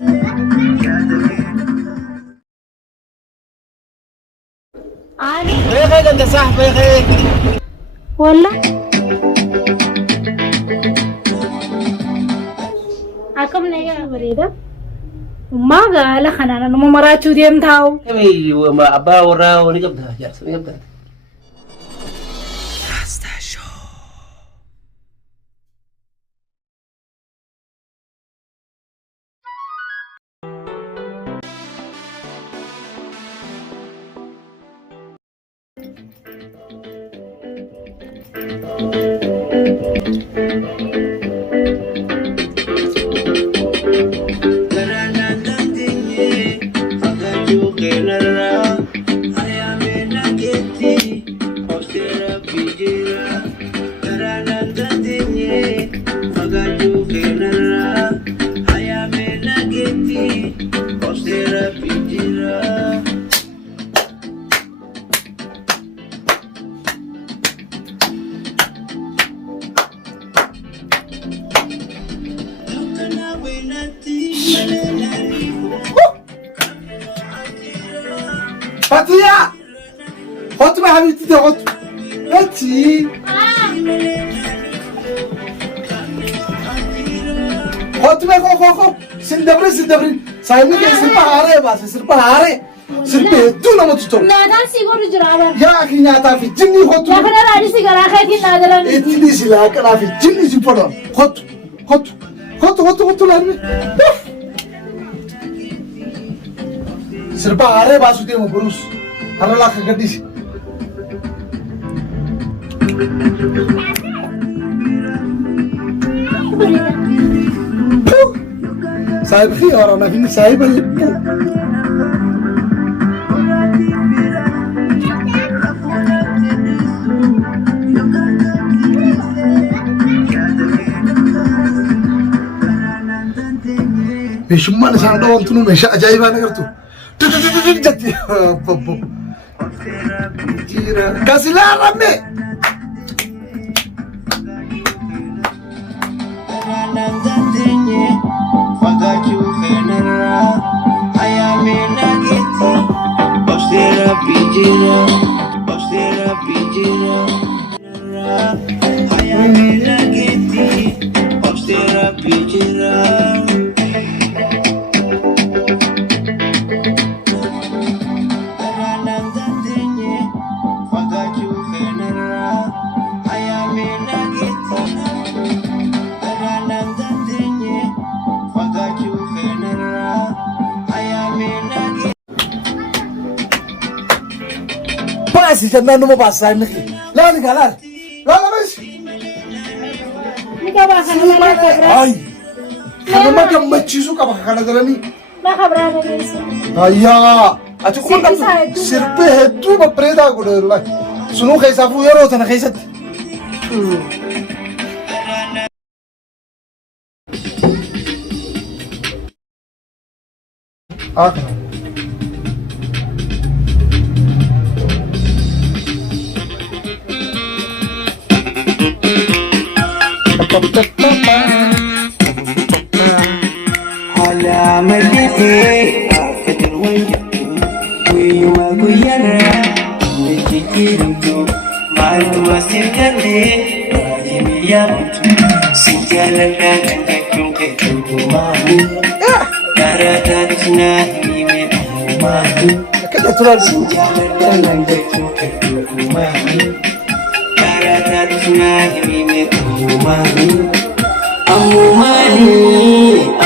يا اخي انت صاحبي يا اخي والله أكم نيجا بريدة ما قال خنانا نمو مراتو ديم تاو اي ما ابا ورا ونقبضها جالس نقبضها فاتية خط ما حبيبتي تقعد هاتي خط ما خو سندبرين سايمك سربا هاري باس سربا هاري سربا دونا ما تطور نادان سيغور جرابا يا أخي ناتا في جني خط يا خنا رادي سيغرا خيتي نادران إتني سلا كنا في جني سيفرون خط لارمي سربا هاري باس ودي مبروس هلا لا خديش سايب خيار أنا فيني سايب مش ما نسان ده وانتو مش عجيب أنا قلتو جدي بابو كاسلا رمي باسي جنان مو باس سايمك لا مش نيكا با خنا ما خبره اي انا ما كم تشيزو كبا خنا درني ما خبره نيس ايا اتكون سربه هدو ببريدا غدلا سنو خيسافو يرو تنا خيست على ملكي أفتر وجهك ويوم غيرها وجهك مع الوسيل كلي راجم يا بنت سجالا كان كتبك مامي كراتنا من مامي كده ترى سجالا كان كتبك مامي كراتنا من مامي أمو مالي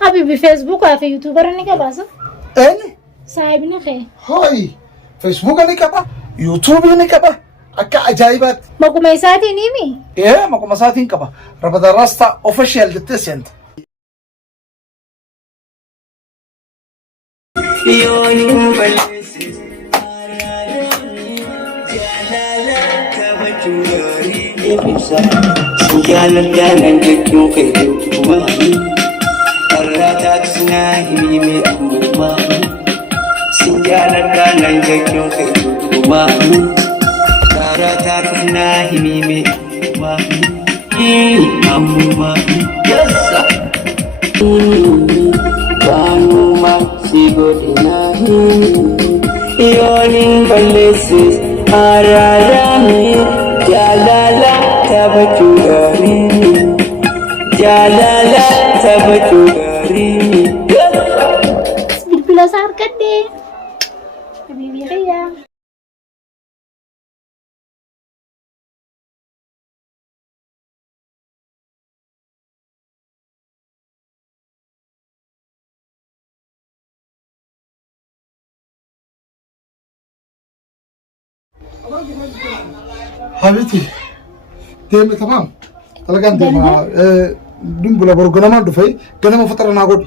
حبيبي فيسبوك ولا في يوتيوب راني كباسة اني سايبني خي هاي فيسبوك اني كبا يوتيوب اني كبا اكا عجايبات ماكو ميساتي نيمي ايه ماكو مساتين كبا ربدا راستا اوفيشال دتسنت يوني Jalan jalan kecil kecil mami, terletak sengaja mi mami. Jalan jalan kecil kecil mami, terletak sengaja mi mami. Amu mami, biasa. Banuma sigodinahi yonin balesis ararami jalala tabachugari jalala tabachugari Bilbila sa arkade. Habibi kaya. حبيبتي تيمي تمام تلقى انت ما دم بلا برغنا ما دفاي كنا ما فتره ناقود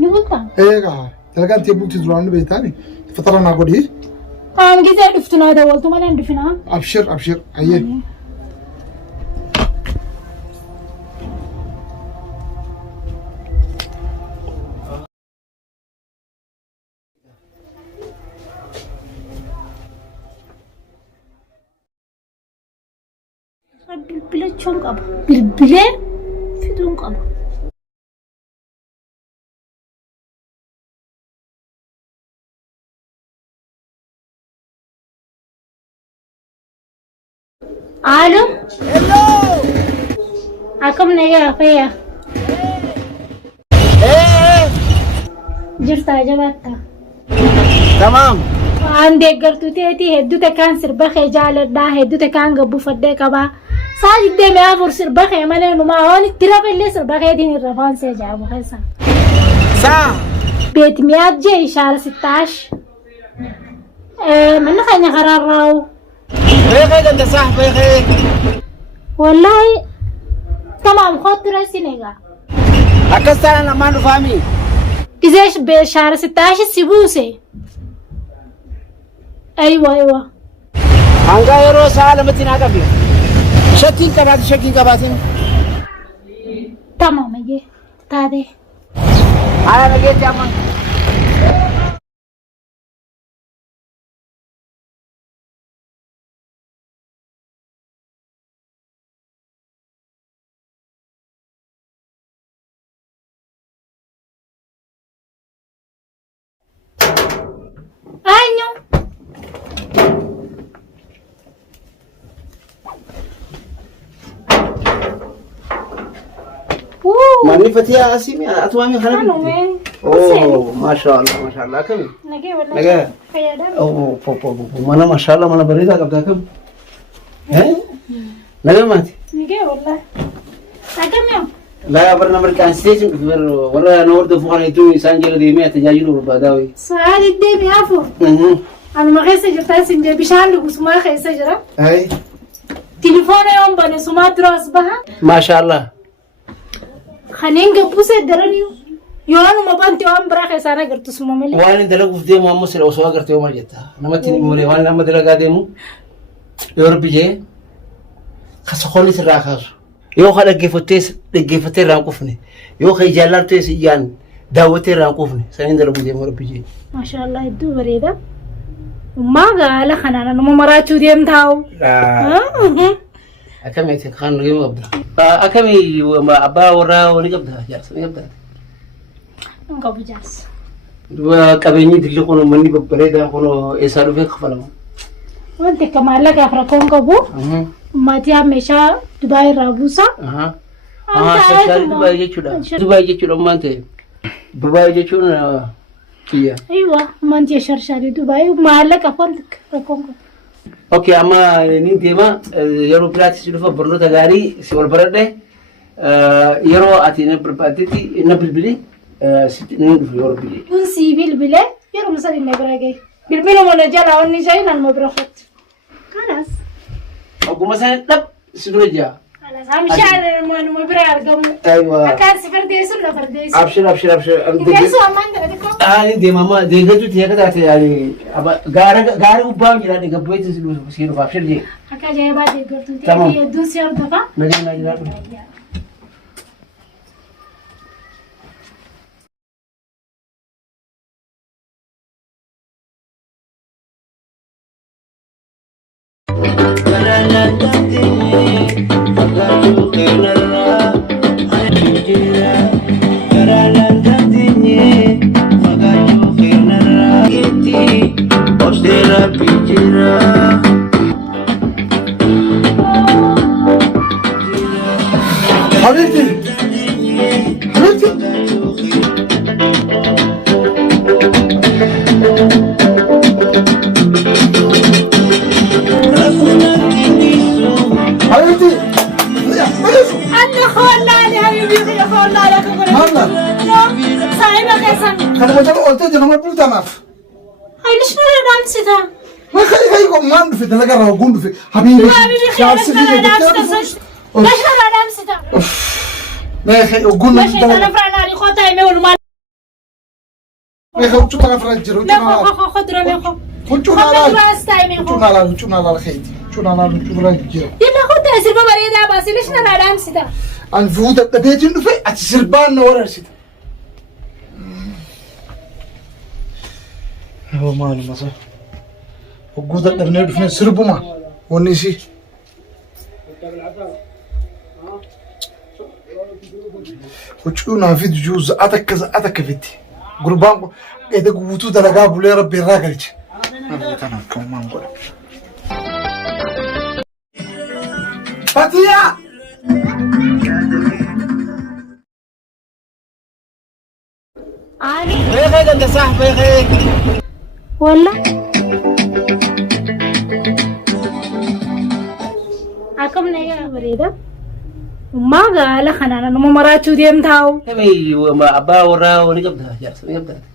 Ni wata. ايه تلقى انت بوتي زران بيتاني فتره ناقود Qaam gizee dhuftuna dawaltu malee dhufina. ابشر ابشر ايه Bilbila choon qaba. Bilbilee fiduun qaba. Alo. Hello. Akkam nagaa fayyaa. Jirtaa jabaattaa. تمام Waan deeggartuu ta'eetii hedduu takkaan sirba kee jaaladhaa hedduu takkaan gabbufadhee qabaa. Saa jiddee mi'aa fur sirba kee malee numaa waan itti rafa illee sirba keetiin irra faansee jaabu keessa. ساعة Beet mi'aat jee ishaara sittaash. Manni keenya karaarraa'u. بيخي قد صح بيخي Wallaahi tamaam kootu reessin egaa. أكستان أنا ما نفهمي Izeesh beeshaara sittaashi si buuse. Aywa. هنگا يرو سالة متنا كبير شكين كباتين Tamaam egaa taatee. أنا نجيت يا من Anyo. ماني فتيا أسيمي أتوامي خلبي Ano men? أوه ما شاء الله كم Nagee wala. Nagee. Fayyadamu. أوه بو مانا ما شاء الله مانا بريدة قبل كم ها نجا ماتي Nagee wala. Agam yun. لا برنا مركان ستيشن كبر ولا نورد فوقنا يتوي سانجل ديمية تجاجلو بداوي Saad iddeemi hafu. Anuma keessa jirtaa isin jee bishaan dhugu sumaa keessa jira. هاي Tilifoona yoon bane sumaa dura as baha. ما شاء الله Kanneen gabbusee daraniyu. Yoonuma banti waan biraa keessaan agartu suma malee. waan dalagu fidee mu sila osoo agartee maal jetta namatti ni mure waan nama dalagaa deemu yoo rabbi jee kasokonni sirraa kaasu yoo ka dhaggeeffatee irraa hin qufne yoo ka jaallatee siyyaan daawwatee irraa hin qufne saniin dalagu deemu rabbi jee Maashaallah hedduu bareeda. Ummaa gaala kanaan anuma maraachuu deemtaa'u. akkamii kan nuyi qabda akkamii abbaa warraa wani qabda jaarsa ni qabda Hin qabu jaarsa. qabeenyi dilli kun manni babbareedaa kun eessaa dhufee kafalama Wanti akka maallaqaaf rakkoon qabu. Maatii meeshaa Dubaay irraa buusa. Shashari Dubaay jechuudha. Dubaay jechuudha maal ta'e? Dubaay jechuun kiyya. Aywa manti shashari Dubaay maallaqa wanti rakkoon qabu. Okay, amma ni deema yeroo biraatti si dhufa barnoota gaarii si wal baradhe yeroo ati na barbaadetti na bilbili sitti ni dhufu yeroo bilbili. Kun si bilbilee yeroo musa dhimma bira gahe. Bilbila mana jala onni jahi nama bira fatti. Kanas. Ogguma sana dhab si dura jira. Kanas hamishaan nama bira argamu. Aywa. Akkaan si fardeessu na fardeessu. Abshir. Deessu ammaan dha xiqqoo. Ni deema amma deeggartu ta'e akka taate gaara gubbaa jira deeggarbuutti si dhufa abshir jee. Akka ajaa'ibaa deeggartuu Tamam. ta'e hedduun si hordofa. Nagaa jiraatu. Gara حبيبتي حبيبتي حبيبتي أنا خولاني حبيبي يا خولاني هلا صاحبك يا سامي أنا ما جاب قلت لك أنا ما بقول أنا هاي ليش نرى نمسيتها ما خلي ما ندفع ده لقى راهو قول في حبيبي حبيبي خيرك نرى نمسيتها ليش نرى نمسيتها ما خي وقول ليش أنا فرنا لي خوتها يمي والمال ما خي وشو أنا فرجر وشو لا أنا خو خضرة مي خو وشو خضرة أنا استايمي خو وشو أنا خيتي وشو أنا فرجر يلا خوتها يصير بمريضة بس ليش نرى نمسيتها أنا فوت البيت إنه في أتسربان ورا رشيد هو ما له مصر وجود الأبناء في سربوا ما ونسي وشو نافيد جوز أتك فيتي قربان إذا قوتو دلقا بولي ربي راقلش أنا كمان قول فاتيا بخير انت صح بخير والله أكم نيا مريضة ما قال خنانا نمو مراتو ديم تاو كمي وما ابا ورا ونقبضها جالس نقبضها